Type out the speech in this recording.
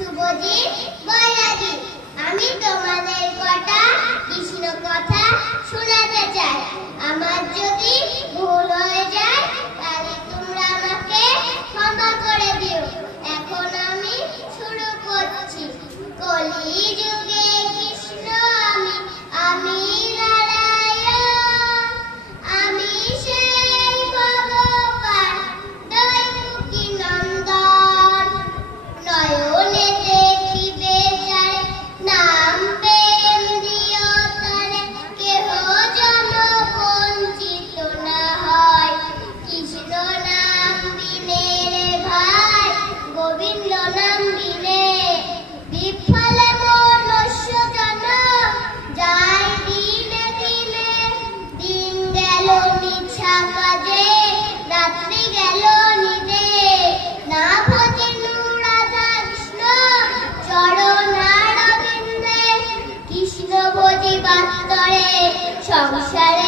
শুভজিৎ বৈরাগী। আমি তোমাদের কটা কৃষ্ণ কথা শোনাতে চাই। আমার যদি ভুল হয়ে যায় তাহলে তোমরা আমাকে ক্ষমা করে দিও। এখন আমি শুরু করছি। কলিযুগে কৃষ্ণ আমি নারায়ণ, আমি সেই ভগবান দৈবকী নন্দন। নয়নে দেখিবে যারে, নাম প্রেম দিও তারে, কেহ যেন বঞ্চিত না হয়। কৃষ্ণ নাম বিনে রে ভাই, গোবিন্দ নাম বিনে বিফলে মনুষ্য জন্ম যায় দিনে দিনে। দিন গেল মিছা কাজে, রাত্রি গেল নিদে, না ভজিনু রাধা কৃষ্ণ চরণারবিন্দে। কৃষ্ণ ভজি বাস্তরে সংসার